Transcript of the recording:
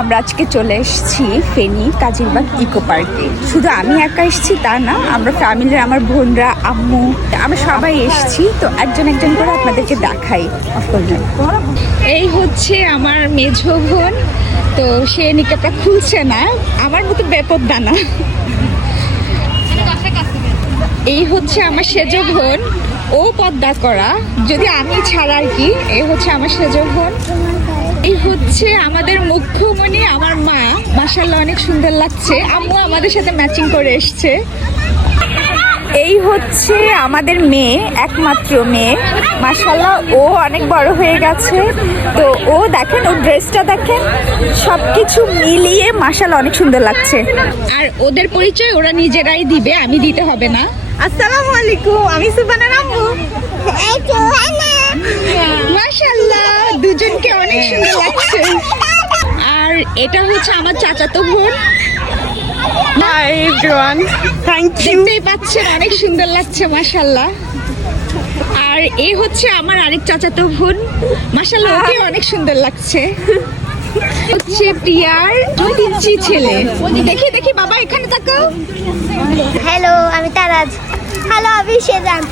আমরা আজকে চলে এসেছি ফেনী কাজিরবাগ ইকো পার্কে। শুধু আমি একা এসেছি তা না, আমরা ফ্যামিলির, আমার বোনরা, আম্মু, আমরা সবাই এসেছি। তো একজন একজন করে আপনাদেরকে দেখাই। এই হচ্ছে আমার মেঝো বোন, তো সে নিকাপটা খুলছে না, আমার মতো বেপরোয়া না। এই হচ্ছে আমার সেজো বোন, ও পর্দা করা, যদি আমি ছাড়া আর কি। এই হচ্ছে আমার সেজো বোন। এই হচ্ছে আমাদের মুখ্যমণি, আমার মা। মাশাআল্লাহ অনেক সুন্দর লাগছে। আম্মু আমাদের সাথে ম্যাচিং করে এসছে। এই হচ্ছে আমাদের মেয়ে, একমাত্র মেয়ে। মাশাআল্লাহ ও অনেক বড় হয়ে গেছে। তো ও দেখেন, ওর ড্রেসটা দেখেন, সবকিছু মিলিয়ে মাশাআল্লাহ অনেক সুন্দর লাগছে। আর ওদের পরিচয় ওরা নিজেরাই দিবে, আমি দিতে হবে না। আসসালামু আলাইকুম, আমি সুবানার আম্মু। মাশাআল্লাহ দুজনকে অনেক সুন্দর লাগছে। আর এটা হচ্ছে আমার চাচাতো বোন। Hi everyone, thank you. দেখতেই পাচ্ছেন অনেক সুন্দর লাগছে মাশাআল্লাহ। আর এই হচ্ছে আমার আরেক চাচাতো বোন, মাশাআল্লাহ ওকে অনেক সুন্দর লাগছে। হচ্ছে প্রিয়ার পিচ্চি ছেলে। দেখি দেখি বাবা, এখানে তাকাও। হ্যালো, আমি তারাজ। হ্যালো, আমি সেজান।